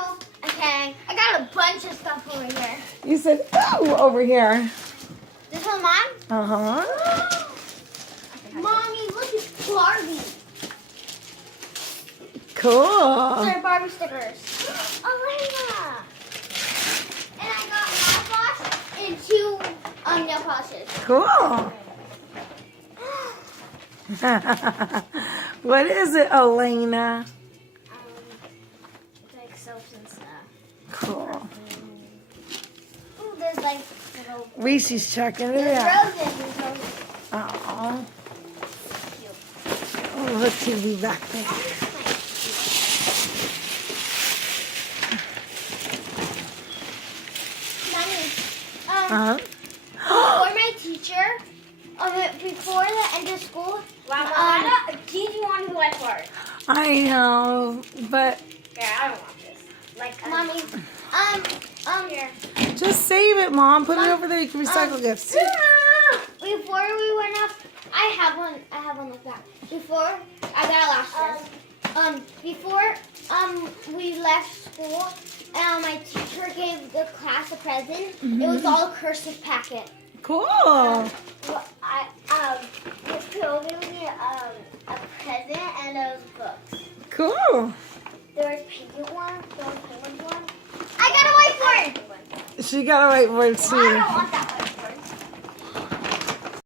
Ooh. Okay. I got a bunch of stuff over here. You said, ooh, over here. This one mine? Uh-huh. Mommy, look at Barbie. Cool. They're Barbie stickers. Elena. And I got mouthwash and 2 nail polishes. Cool. What is it, Elena? It's like soaps and stuff. Cool. Ooh, there's like little. Reese's checking it There's out. roses. There's roses. Oh, Cute. look TV back there. Mommy, Uh-huh. before my teacher, before the end of school, teach you want to like hard. I know, but Yeah, I don't want this. Like, mommy, here. just save it, Mom. Put it over there. You can recycle gifts. Before we went off, I have one like that. Before, I got it last year. Before, we left school, my teacher gave the class a present. It was all a cursive packet. Cool. Well, the girl gave me a present and those books. Cool. There was penguin one, there was penguin one. I got a whiteboard. She got a whiteboard I too. don't want that one.